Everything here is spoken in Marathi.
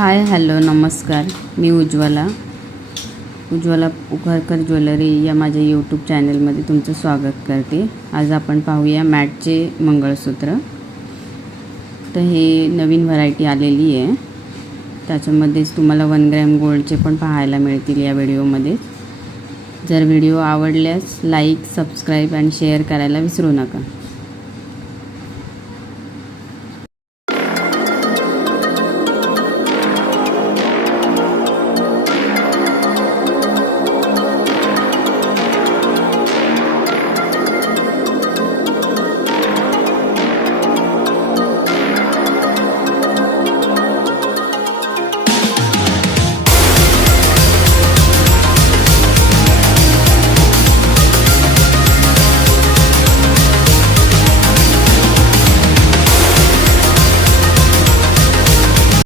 हाय हॅलो नमस्कार. मी उज्ज्वला उघरकर ज्वेलरी या माझ्या यूट्यूब चॅनलमध्ये तुमचं स्वागत करते. आज आपण पाहूया मॅटचे मंगळसूत्र. तर हे नवीन व्हरायटी आलेली आहे. त्याच्यामध्येच तुम्हाला 1 ग्रॅम गोल्डचे पण पाहायला मिळतील या व्हिडिओमध्ये. जर व्हिडिओ आवडल्यास लाईक, सबस्क्राईब आणि शेअर करायला विसरू नका.